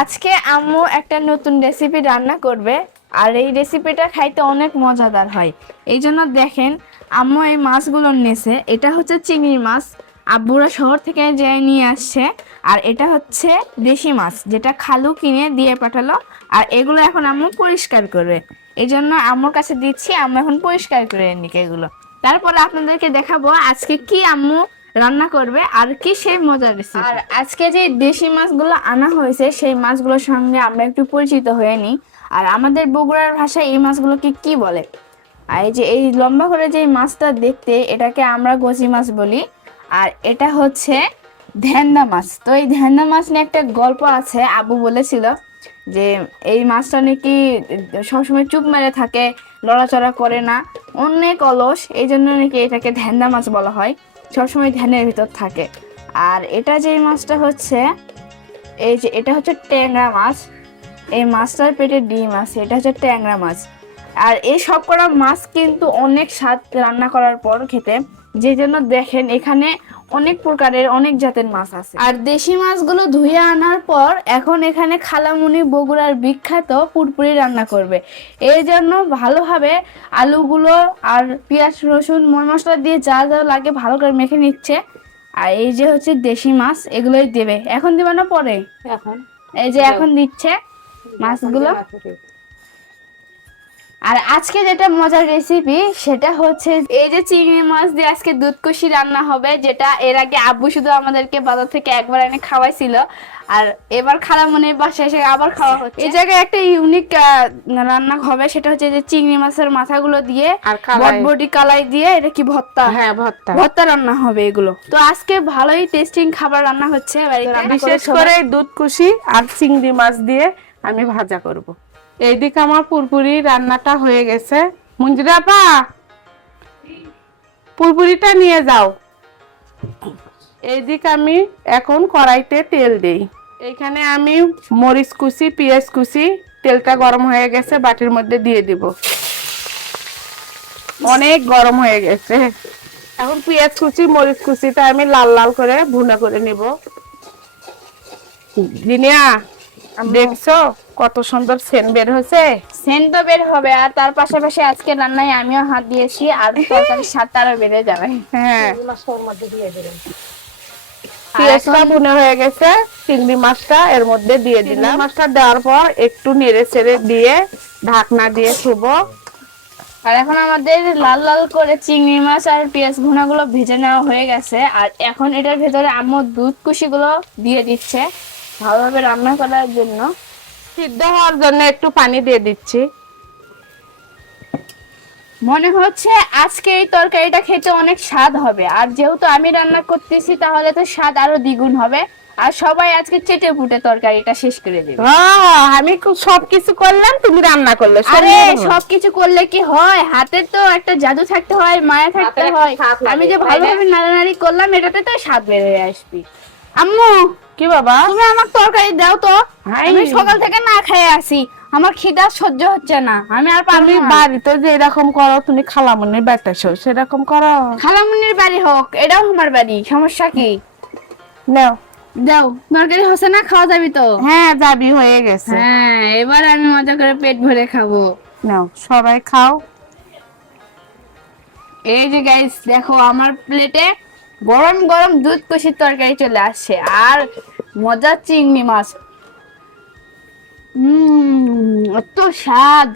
আজকে আম্মু একটা নতুন রেসিপি রান্না করবে। আর এই রেসিপিটা খাইতে অনেক মজাদার হয়। এই জন্য দেখেন, আম্মু এই মাছগুলো নিয়েছে। এটা হচ্ছে চিংড়ি মাছ, আব্বুরা শহর থেকে যে নিয়ে আসছে। আর এটা হচ্ছে দেশি মাছ, যেটা খালু কিনে দিয়ে পাঠালো। আর এগুলো এখন আম্মু পরিষ্কার করবে। এই জন্য আম্মুর কাছে দিচ্ছি, আম্মু এখন পরিষ্কার করে নিক এগুলো। তারপরে আপনাদেরকে দেখাবো আজকে কি আম্মু রান্না করবে আর কি সেই মজার রেসিপি। আর আজকে যে দেশি মাছগুলো আনা হয়েছে সেই মাছগুলোর সঙ্গে আমরা একটু পরিচিত হয়ে নিই। আর আমাদের বগুড়ার ভাষায় এই মাছগুলোকে কি বলে? আর এই যে এই লম্বা করে যে মাছটা দেখতে, এটাকে আমরা গজি মাছ বলি। আর এটা হচ্ছে ধ্যান্দা মাছ। তো এই ধ্যান্দা মাছ নিয়ে একটা গল্প আছে, আব্বু বলেছিল যে এই মাছটা নাকি সবসময় চুপ মেরে থাকে, লড়াচড়া করে না, অনেক অলস, এই জন্য নাকি এটাকে ধ্যান্দা মাছ বলা হয়, সবসময় ধ্যানের ভিতর থাকে। আর এটা যে মাছটা হচ্ছে, এই যে এটা হচ্ছে ট্যাংরা মাছ। এই মাছটার পেটে ডিম আছে, এটা হচ্ছে ট্যাংরা মাছ। আর এই সব কটা মাছ কিন্তু অনেক স্বাদ রান্না করার পর খেতে, যে জন্য দেখেন এখানে অনেক প্রকারের অনেক জাতের মাছ আছে। আর দেশি মাছগুলো ধুয়ে আনার পর এখন এখানে খালামুনি বগুড়ার বিখ্যাত পুরপুরি রান্না করবে। এই জন্য ভালোভাবে আলুগুলো আর পেঁয়াজ রসুন ময় মশলা দিয়ে যা যা লাগে ভালো করে মেখে নিচ্ছে। আর এই যে হচ্ছে দেশি মাছ, এগুলোই দেবে। এখন দেবে না পরে? এখন এই যে এখন দিচ্ছে মাছগুলো। আর আজকে যেটা মজার রেসিপি সেটা হচ্ছে এই যে চিংড়ি মাছ দিয়ে আজকে দুধকুশি রান্না হবে, যেটা এর আগে আব্বু শুধু আমাদেরকে বাজার থেকে একবার এনে খাওয়াইছিল। আর এবার খালামনির বাসায় এসে আবার খাওয়া হচ্ছে। এই জায়গায় একটা ইউনিক রান্না হবে, সেটা হচ্ছে যে চিংড়ি মাছের মাথাগুলো দিয়ে আর কালাই। বটবটি কালাই দিয়ে, এটা কি ভর্তা? হ্যাঁ, ভর্তা। ভর্তা রান্না হবে এগুলো। তো আজকে ভালোই টেস্টিং খাবার রান্না হচ্ছে বাড়িতে। বিশেষ করে দুধকুশি আর চিংড়ি মাছ দিয়ে আমি ভাজা করব। এইদিকে আমার পুরপুরি রান্নাটা হয়ে গেছে। মঞ্জুরা আপা, পুরপুরিটা নিয়ে যাও। এইদিকে আমি এখন কড়াইতে তেল দেই। এইখানে আমি মরিচ কুচি, পেঁয়াজ কুচি, তেলটা গরম হয়ে গেছে, বাটির মধ্যে দিয়ে দিব। অনেক গরম হয়ে গেছে। এখন পেঁয়াজ কুচি, মরিচ কুচিটা আমি লাল লাল করে ভুনা করে নিব। জিনিয়া, দেখছো কত সুন্দর সেন্ট বের হয়েছে? সেন্ট তো বের হবে, আর তার পাশাপাশি আজকে রান্নায় আমিও হাত দিয়েছি, আর তরকারির স্বাদটা আরো বেড়ে যাবে। হ্যাঁ, পেঁয়াজটা ভুনা হয়ে গেছে, চিংড়ি মাছটা এর মধ্যে দিয়ে দিলাম। মাছটা দেওয়ার পর একটু নেড়ে চেড়ে দিয়ে ঢাকনা দিয়ে শুবো। আর এখন আমাদের লাল লাল করে চিংড়ি মাছ আর পেঁয়াজ ভুনাগুলো ভেজে নেওয়া হয়ে গেছে। আর এখন এটার ভেতরে আম্মু দুধ কুশিগুলো দিয়ে দিচ্ছে ভালোভাবে রান্না করার জন্য। সিদ্ধ হওয়ার জন্য একটু পানি দিয়ে দিচ্ছি। মনে হচ্ছে আজকে এই তরকারিটা খেতে অনেক স্বাদ হবে। আর যেহেতু আমি রান্না করতেছি, তাহলে তো স্বাদ আরো দ্বিগুণ হবে। আর সবাই আজকে চেটে পুটে তরকারিটা শেষ করে দেবে। আমি সবকিছু করলাম, তুমি রান্না করলে। আরে সবকিছু করলে কি হয়? হাতে তো একটা জাদু থাকতে হয়, মায়া থাকতে হয়। আমি যে ভালোভাবে নাড়ানাড়ি করলাম, এটাতে তো স্বাদ বেড়ে আসবে। আম্মু, কি বাবা? তুমি আমার তরকারি দাও তো। আমি সকাল থেকে না খেয়ে আসি, আমার খিদা সহ্য হচ্ছে না, আমি আর পারবো তুমি না। বাড়িতে যে এরকম করো, তুমি খালামনির বেটাছো সেরকম করো। খালামুনির বাড়ি হোক, এটাও আমার বাড়ি, সমস্যা কি? নাও দাও, তরকারি হচ্ছে না, খাওয়া যাবি তো? হ্যাঁ, যাবি, হয়ে গেছে। হ্যাঁ, এবার আমি মজা করে পেট ভরে খাবো। নাও, সবাই খাও। এই যে গাইস, দেখো আমার প্লেটে গরম গরম দুধ কষির তরকারি চলে আসছে, আর মজার চিংড়ি মাছ। এত স্বাদ।